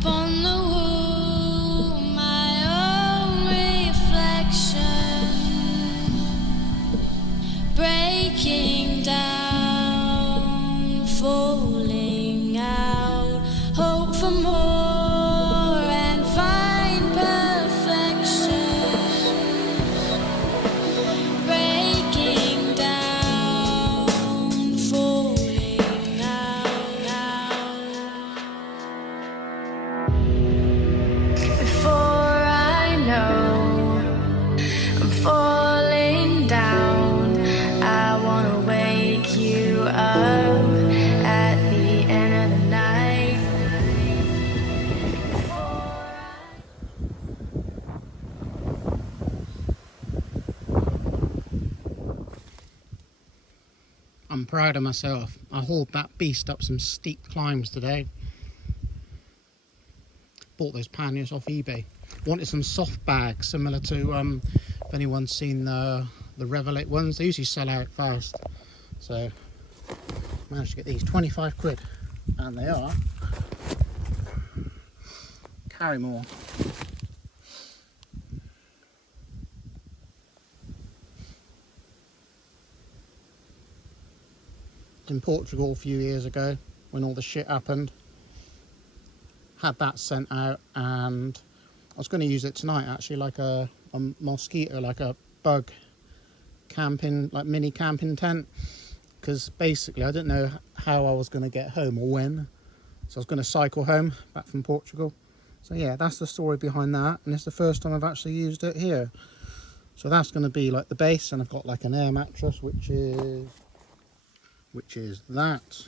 upon the wall, my own reflection, breaking down, falling out, hope for more and find perfection, breaking down, falling out. Before I know I'm falling down, I wanna wake you up at the end of the night. I'm proud of myself. I hauled that beast up some steep climbs today. Bought those panniers off eBay. Wanted some soft bags similar to if anyone's seen the Revelate ones, they usually sell out fast. So managed to get these 25 quid, and they are carry more. In Portugal a few years ago when all the shit happened, had that sent out, and I was going to use it tonight actually, like a mosquito, like a bug camping, like mini camping tent, because basically I didn't know how I was going to get home or when, so I was going to cycle home back from Portugal. So yeah, that's the story behind that, and it's the first time I've actually used it here. So that's going to be like the base, and I've got like an air mattress which is that.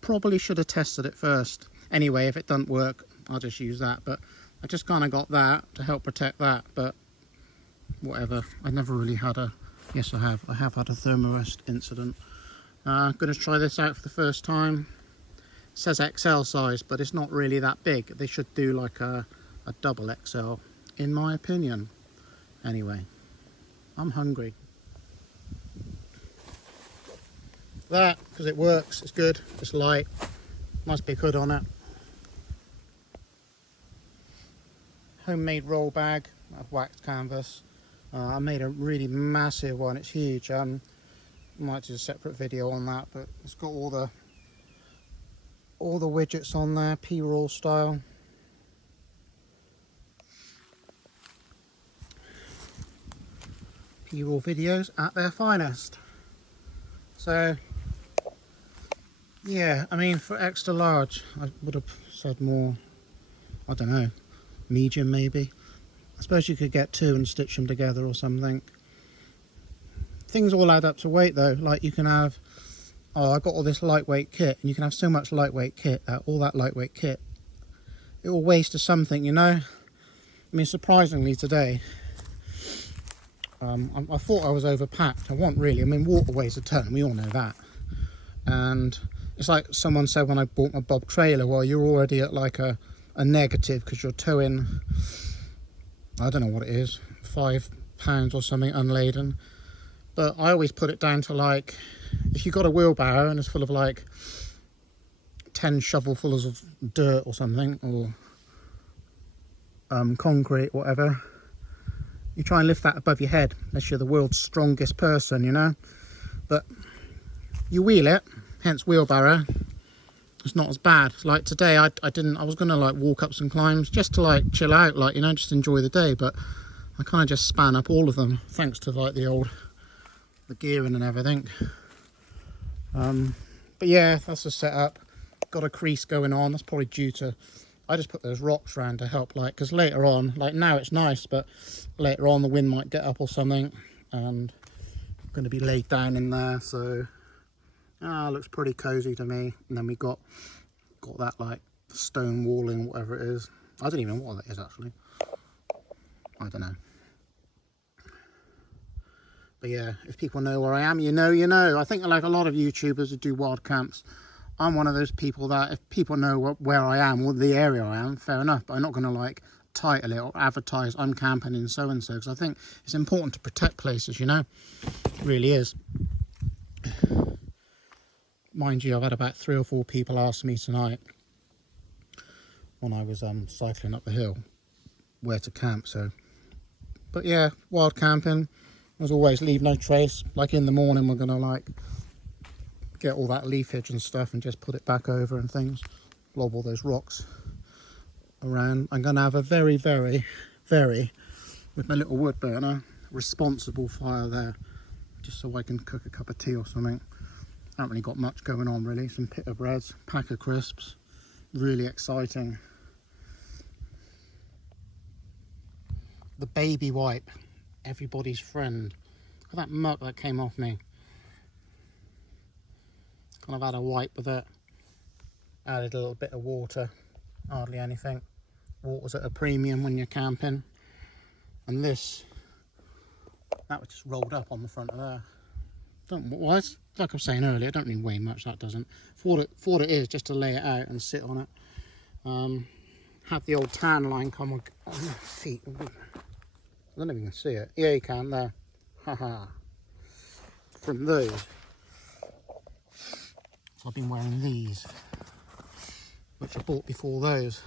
Probably should have tested it first. Anyway, if it doesn't work, I'll just use that. But I just kind of got that to help protect that. But whatever. I never really had a... Yes, I have. I have had a thermarest incident. I'm going to try this out for the first time. It says XL size, but it's not really that big. They should do like a double XL, in my opinion. Anyway, I'm hungry. That, because it works, it's good, it's light, nice big hood on it. Homemade roll bag of waxed canvas. I made a really massive one, it's huge. I might do a separate video on that, but it's got all the widgets on there, P-roll style. P-roll videos at their finest. So yeah, I mean, for extra large, I would have said more, I don't know, medium maybe. I suppose you could get two and stitch them together or something. Things all add up to weight though, like you can have, oh, I got all this lightweight kit, and you can have so much lightweight kit, all that lightweight kit, it will waste to something, you know. I mean, surprisingly today, I thought I was overpacked. I wasn't really. I mean, water weighs a ton, we all know that. And it's like someone said when I bought my Bob trailer, well, you're already at like a negative because you're towing, I don't know what it is, 5 pounds or something unladen. But I always put it down to like, if you've got a wheelbarrow and it's full of like 10 shovelfuls of dirt or something, or concrete, whatever, you try and lift that above your head unless you're the world's strongest person, you know. But you wheel it, hence wheelbarrow, it's not as bad. Like today I was gonna like walk up some climbs just to like chill out, like, you know, just enjoy the day, but I kind of just span up all of them thanks to like the gearing and everything. But yeah, that's the setup. Got a crease going on, that's probably due to, I just put those rocks around to help, like, because later on, like now it's nice, but later on the wind might get up or something, and I'm going to be laid down in there, so looks pretty cozy to me. And then we got that like stone walling, whatever it is. I don't even know what that is actually. I don't know. But yeah, if people know where I am, you know, you know. I think like a lot of YouTubers who do wild camps, I'm one of those people that if people know where I am or the area I am, fair enough. But I'm not going to like title it or advertise I'm camping in so and so, because I think it's important to protect places, you know. It really is. Mind you, I've had about 3 or 4 people ask me tonight when I was cycling up the hill where to camp. So, but yeah, wild camping, as always, leave no trace. Like in the morning, we're gonna like get all that leafage and stuff and just put it back over and things, blob all those rocks around. I'm gonna have a very, with my little wood burner, responsible fire there, just so I can cook a cup of tea or something. I haven't really got much going on really. Some pita breads, pack of crisps, really exciting. The baby wipe, everybody's friend. Look at that muck that came off me. Kind of had a wipe with it. Added a little bit of water, hardly anything. Water's at a premium when you're camping. And this, that was just rolled up on the front of there. Well, it's, like I was saying earlier, it don't really weigh much, that doesn't. For what it is, just to lay it out and sit on it. Have the old tan line come on my feet. I don't know if you can see it. Yeah, you can there. Haha. From those. So I've been wearing these, which I bought before those.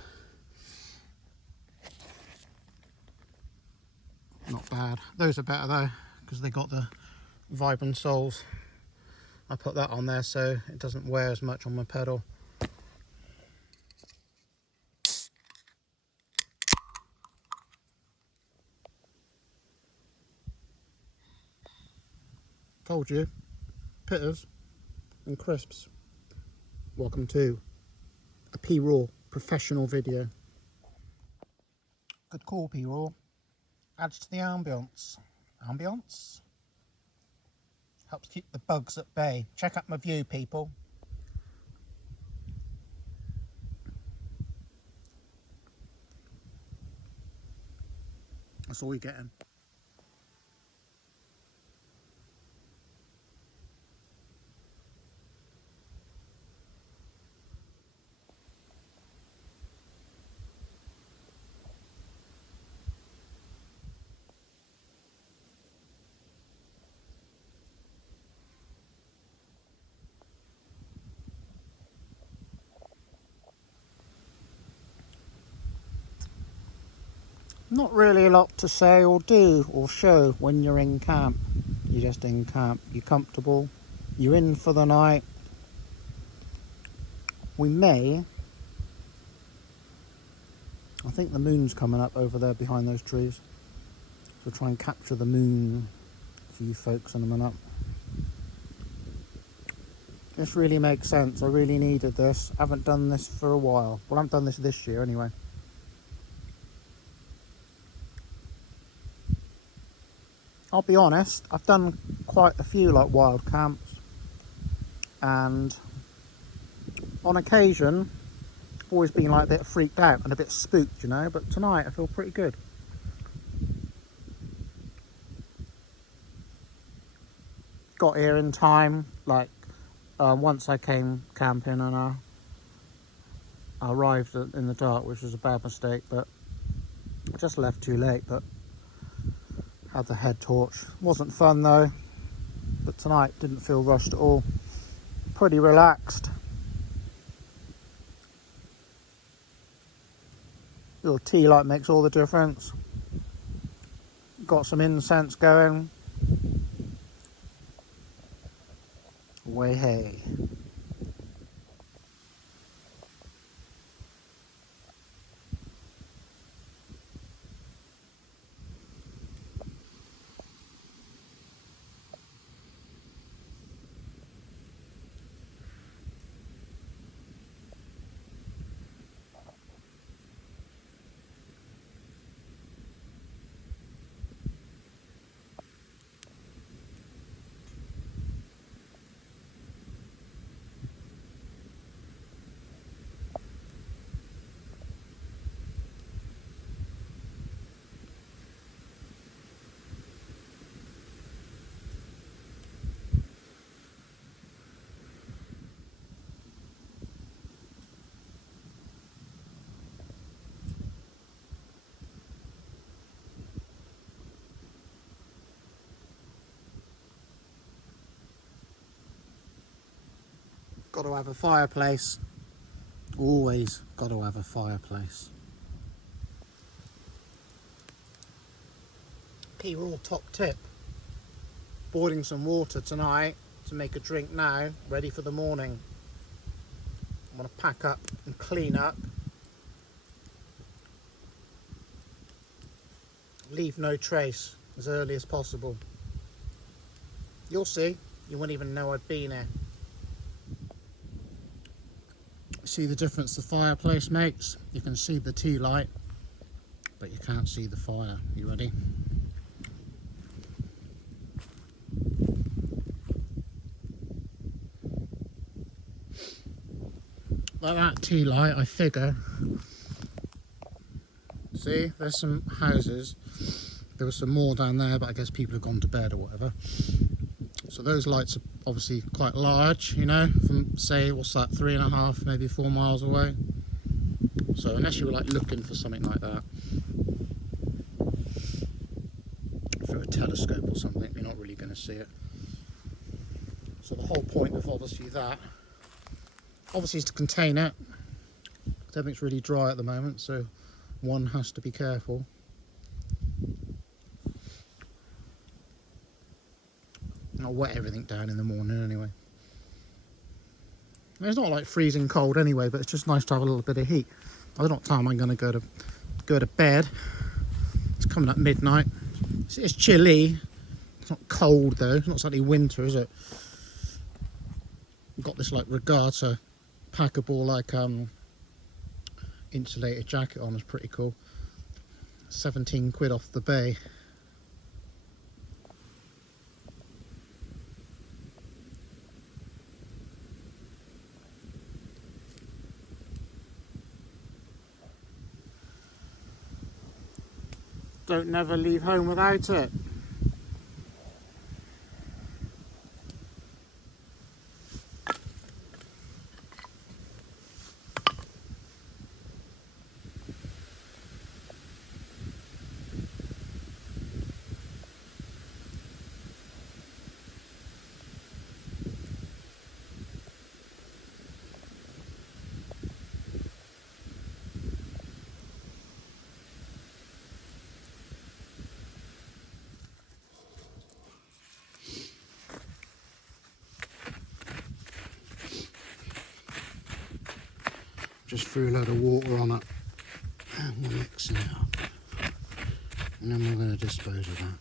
Not bad. Those are better though, because they got the vibrant soles. I put that on there so it doesn't wear as much on my pedal. Told you, pitters and crisps. Welcome to a P-Raw professional video. Good call, P-Raw. Adds to the ambience. Ambience? Helps keep the bugs at bay. Check out my view, people. That's all you're getting. Not really a lot to say or do or show when you're in camp. You're just in camp. You're comfortable. You're in for the night. We may... I think the moon's coming up over there behind those trees. So try and capture the moon for you folks in a minute. This really makes sense. I really needed this. I haven't done this for a while. Well, I haven't done this year anyway. I'll be honest, I've done quite a few like wild camps, and on occasion I've always been like a bit freaked out and a bit spooked, you know, but tonight I feel pretty good. Got here in time, like once I came camping and I arrived in the dark, which was a bad mistake, but I just left too late. But had the head torch. Wasn't fun though, but tonight didn't feel rushed at all. Pretty relaxed. Little tea light makes all the difference. Got some incense going. Way hey. Got to have a fireplace. Always got to have a fireplace. Okay, we're all top tip. Boiling some water tonight to make a drink now, ready for the morning. I'm going to pack up and clean up. Leave no trace as early as possible. You'll see, you won't even know I've been here. See the difference the fireplace makes? You can see the tea light, but you can't see the fire. You ready? Like that tea light, I figure. See, there's some houses. There was some more down there, but I guess people have gone to bed or whatever. So those lights are obviously quite large, you know, from say, what's that, 3.5, maybe 4 miles away. So unless you were like looking for something like that, through a telescope or something, you're not really going to see it. So the whole point of obviously that, obviously is to contain it. Everything's really dry at the moment, so one has to be careful. Not wet everything down in the morning anyway. I mean, it's not like freezing cold anyway, but it's just nice to have a little bit of heat. I don't know what time I'm going to go to bed. It's coming up midnight. It's chilly. It's not cold though. It's not exactly winter, is it? We've got this like regatta packable like insulated jacket on. It's pretty cool. 17 quid off the bay. Don't never leave home without it. Just threw a load of water on it and we're mixing it up, and then we're going to dispose of that.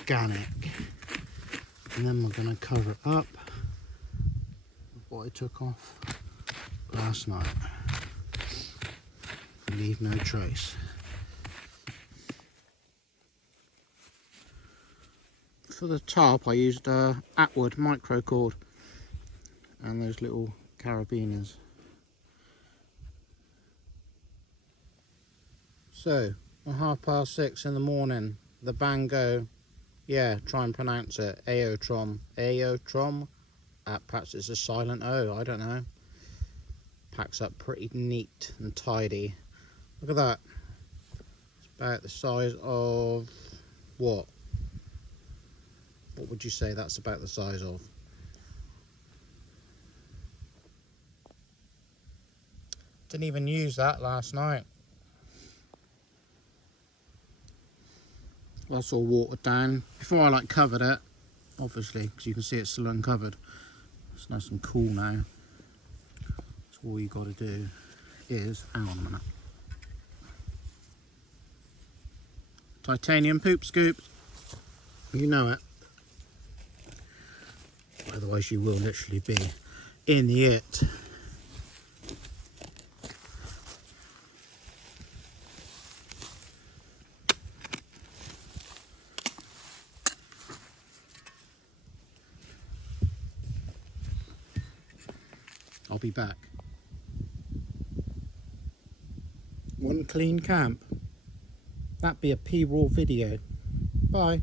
Organic. And then we're going to cover it up with what I took off last night. Leave no trace. For the top I used Atwood microcord and those little carabiners. So, at 6:30 in the morning, the Bango, yeah, try and pronounce it, Aotrom, Aotrom, perhaps it's a silent O, I don't know. Packs up pretty neat and tidy. Look at that. It's about the size of, what? What would you say that's about the size of? Didn't even use that last night. That's all watered down. Before I like covered it, obviously, because you can see it's still uncovered. It's nice and cool now. So all you got to do is, hang on a minute. Titanium poop scoop. You know it. Otherwise you will literally be in the it. I'll be back. One clean camp. That'd be a P-roll video. Bye.